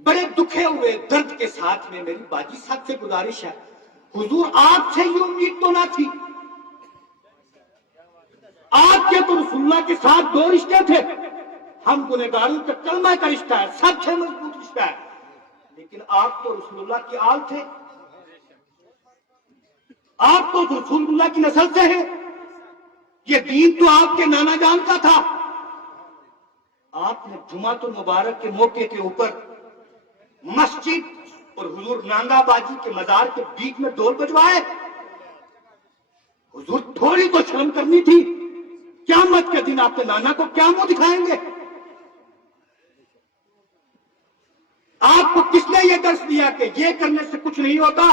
بڑے دکھے ہوئے درد کے ساتھ میں میری باجی صاحب سے گزارش ہے، حضور آپ سے یہ امید تو نہ تھی، آپ کے تو رسول اللہ کے ساتھ دو رشتے تھے، ہم گنہگاروں کا کلمہ کا رشتہ ہے، سب سے مضبوط رشتہ ہے، لیکن آپ تو رسول اللہ کی آل تھے، آپ تو رسول اللہ کی نسل سے ہیں، یہ دین تو آپ کے نانا جان کا تھا۔ آپ نے جمعۃ المبارک کے موقع کے اوپر مسجد اور حضور نانگا باجی کے مزار کے بیچ میں ڈول بجوائے۔ حضور تھوڑی تو شرم کرنی تھی، قیامت کے دن آپ کے نانا کو کیا منہ دکھائیں گے؟ آپ کو کس نے یہ درس دیا کہ یہ کرنے سے کچھ نہیں ہوتا؟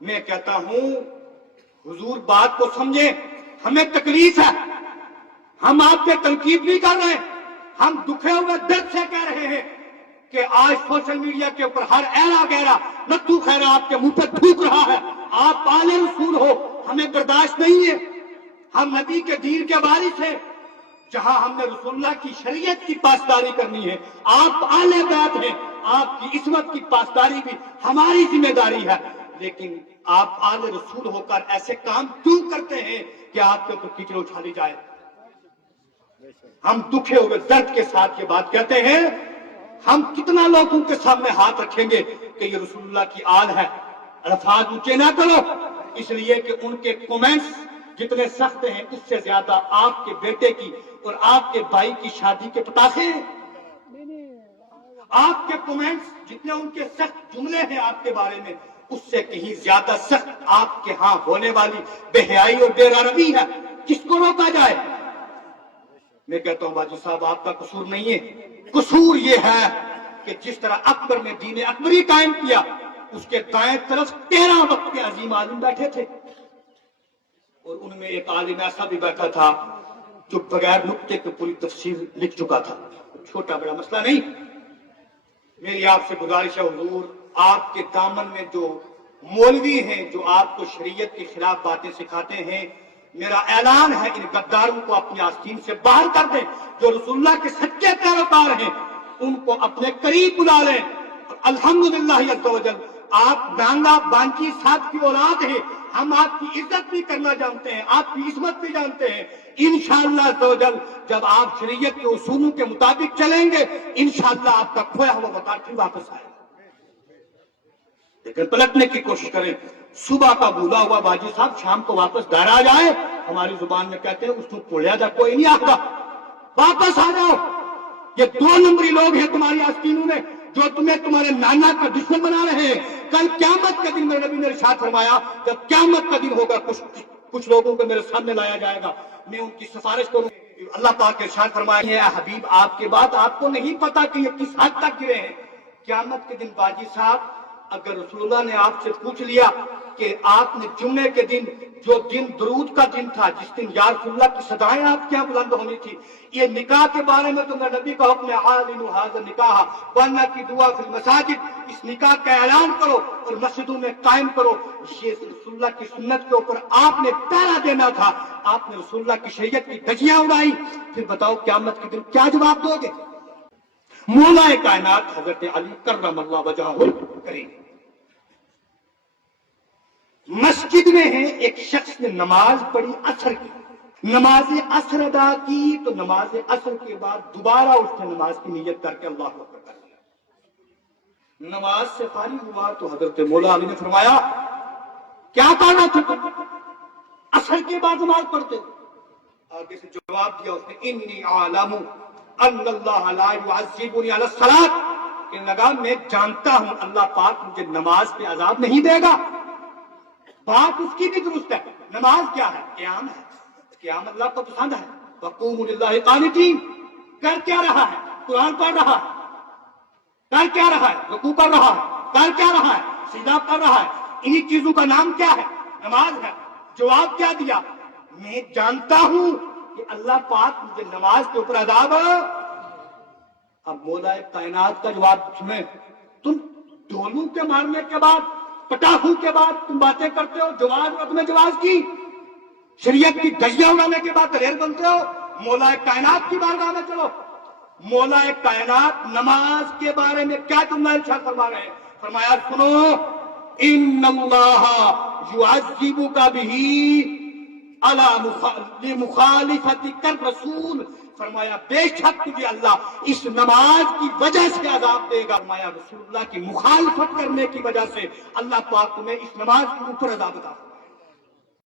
میں کہتا ہوں حضور بات کو سمجھیں، ہمیں تکلیف ہے، ہم آپ پہ تنقید نہیں کر رہے، ہم دکھے ہوئے درد سے کہہ رہے ہیں کہ آج سوشل میڈیا کے اوپر ہر ایرا گہرا نتو خیرا آپ کے منہ پہ تھوک رہا ہے، آپ آل رسول ہو، ہمیں برداشت نہیں ہے، ہم نبی کے دین کے وارث ہیں، جہاں ہم نے رسول اللہ کی شریعت کی پاسداری کرنی ہے، آپ آل بیت ہیں، آپ کی عصمت کی پاسداری بھی ہماری ذمہ داری ہے، لیکن آپ آل رسول ہو کر ایسے کام کیوں کرتے ہیں کہ آپ کے اوپر کیچڑ اچھالی جائے؟ ہم دکھے ہوئے درد کے ساتھ یہ بات کہتے ہیں، ہم کتنا لوگوں کے سامنے ہاتھ رکھیں گے کہ یہ رسول اللہ کی آل ہے؟ الفاظ اونچے نہ کرو، اس لیے کہ ان کے کومنٹس جتنے سخت ہیں اس سے زیادہ آپ کے بیٹے کی اور آپ کے بھائی کی شادی کے پتاسے ہیں۔ آپ کے کومنٹس جتنے ان کے سخت جملے ہیں آپ کے بارے میں، اس سے کہیں زیادہ سخت آپ کے ہاں ہونے والی بے حیائی اور بے روی ہے۔ کس کو روکا جائے؟ میں کہتا ہوں باجی صاحب آپ کا قصور نہیں ہے، قصور یہ ہے کہ جس طرح اکبر نے دین اکبری قائم کیا، اس کے دائیں طرف 13 وقت کے عظیم عالم بیٹھے تھے، اور ان میں ایک عالم ایسا بھی بیٹھا تھا جو بغیر نقطے کے پوری تفسیر لکھ چکا تھا، چھوٹا بڑا مسئلہ نہیں۔ میری آپ سے گزارش ہے حضور، آپ کے دامن میں جو مولوی ہیں جو آپ کو شریعت کے خلاف باتیں سکھاتے ہیں، میرا اعلان ہے ان غداروں کو اپنے آستین سے باہر کر دیں، جو رسول اللہ کے سچے پیروکار ہیں ان کو اپنے قریب بلا لیں۔ الحمدللہ عز و جل آپ نانگا بانچی صاحب کی اولاد ہیں، ہم آپ کی عزت بھی کرنا جانتے ہیں، آپ کی عظمت بھی جانتے ہیں، انشاءاللہ عز و جل جب آپ شریعت کے اصولوں کے مطابق چلیں گے انشاءاللہ آپ کا کھویا ہوا وقار پھر واپس آئے گا، لیکن پلٹنے کی کوشش کریں۔ صبح کا بھولا ہوا باجی صاحب شام کو واپس گھر آ جائے، ہماری زبان میں کہتے ہیں اس کو پوڑیا جا کوئی نہیں آتا، واپس آ جاؤ۔ یہ 2 نمبری لوگ ہیں تمہاری آستینوں میں جو تمہیں تمہارے نانا کا دشمن بنا رہے ہیں۔ کل قیامت کا دن میرے نبی نے ارشاد فرمایا جب قیامت کا دن ہوگا کچھ لوگوں کو میرے سامنے لایا جائے گا، میں ان کی سفارش کروں۔ اللہ پاک ارشاد فرمایا ہے حبیب آپ کے بعد آپ کو نہیں پتا کہ یہ کس حد تک گرے ہیں۔ قیامت کے دن باجی صاحب اگر رسول اللہ نے آپ سے پوچھ لیا کہ آپ نے جمعے کے دن جو دن درود کا دن تھا، جس دن یا رسول اللہ کی صدائیں آپ کے یہاں بلند ہونی تھی، یہ نکاح کے بارے میں تو میرے نبی کا حکم ہے عالم ھذا نکاح وانہ کی دعا فی المساجد، اس نکاح کا اعلان کرو اور مسجدوں میں قائم کرو۔ یہ رسول اللہ کی سنت کے اوپر آپ نے پہرا دینا تھا، آپ نے رسول اللہ کی شریعت کی دھجیاں اڑائی، پھر بتاؤ قیامت کے دن کیا جواب دو گے؟ مولا کائنات حضرت علی کرم اللہ وجہہ الکریم مسجد میں ہیں، ایک شخص نے نماز پڑھی عصر کی، نماز عصر ادا کی تو نماز عصر کے بعد دوبارہ اس نے نماز کی نیت کر کے اللہ اکبر کر دیا، نماز سے فارغ ہوا تو حضرت مولا علی نے فرمایا کیا کرنا تھا تم عصر کے بعد نماز پڑھتے؟ آگے سے جواب دیا اس نے انی اعلم ان اللہ لا يعذبني على الصلاۃ، کہ لگا میں جانتا ہوں اللہ پاک مجھے نماز پہ عذاب نہیں دے گا۔ بات اس کی بھی درست ہے، نماز کیا ہے؟ قیام ہے، قیام اللہ کو پسند ہے، وقوموا للہ قانتین، کر کیا رہا ہے؟ قرآن پڑھ رہا ہے، کر کیا رہا ہے؟ رکوع کر رہا ہے، کر کیا رہا ہے؟ سجدہ کر رہا ہے، انہی چیزوں کا نام کیا ہے؟ نماز ہے۔ جواب کیا دیا؟ میں جانتا ہوں کہ اللہ پاک مجھے نماز کے اوپر عذاب۔ اب مولا کائنات کا جواب سنیں، تم ڈھولوں کے مارنے کے بعد پٹاخوں کے بعد تم باتیں کرتے ہو، جواز رب نے جواز کی، شریعت کی دھجیاں اڑانے کے بعد دلیر بنتے ہو، مولا کائنات کی بارگاہ میں چلو۔ مولا کائنات نماز کے بارے میں کیا جملہ ارشاد فرما رہے ہیں؟ فرمایا سنو، ان اللہ یعذبک بہ علی مخالفتک الرسول، فرمایا بے شک تجھے اللہ اس نماز کی وجہ سے عذاب دے گا، فرمایا رسول اللہ کی مخالفت کرنے کی وجہ سے اللہ پاک تمہیں اس نماز کے اوپر عذاب عطا فرمائے۔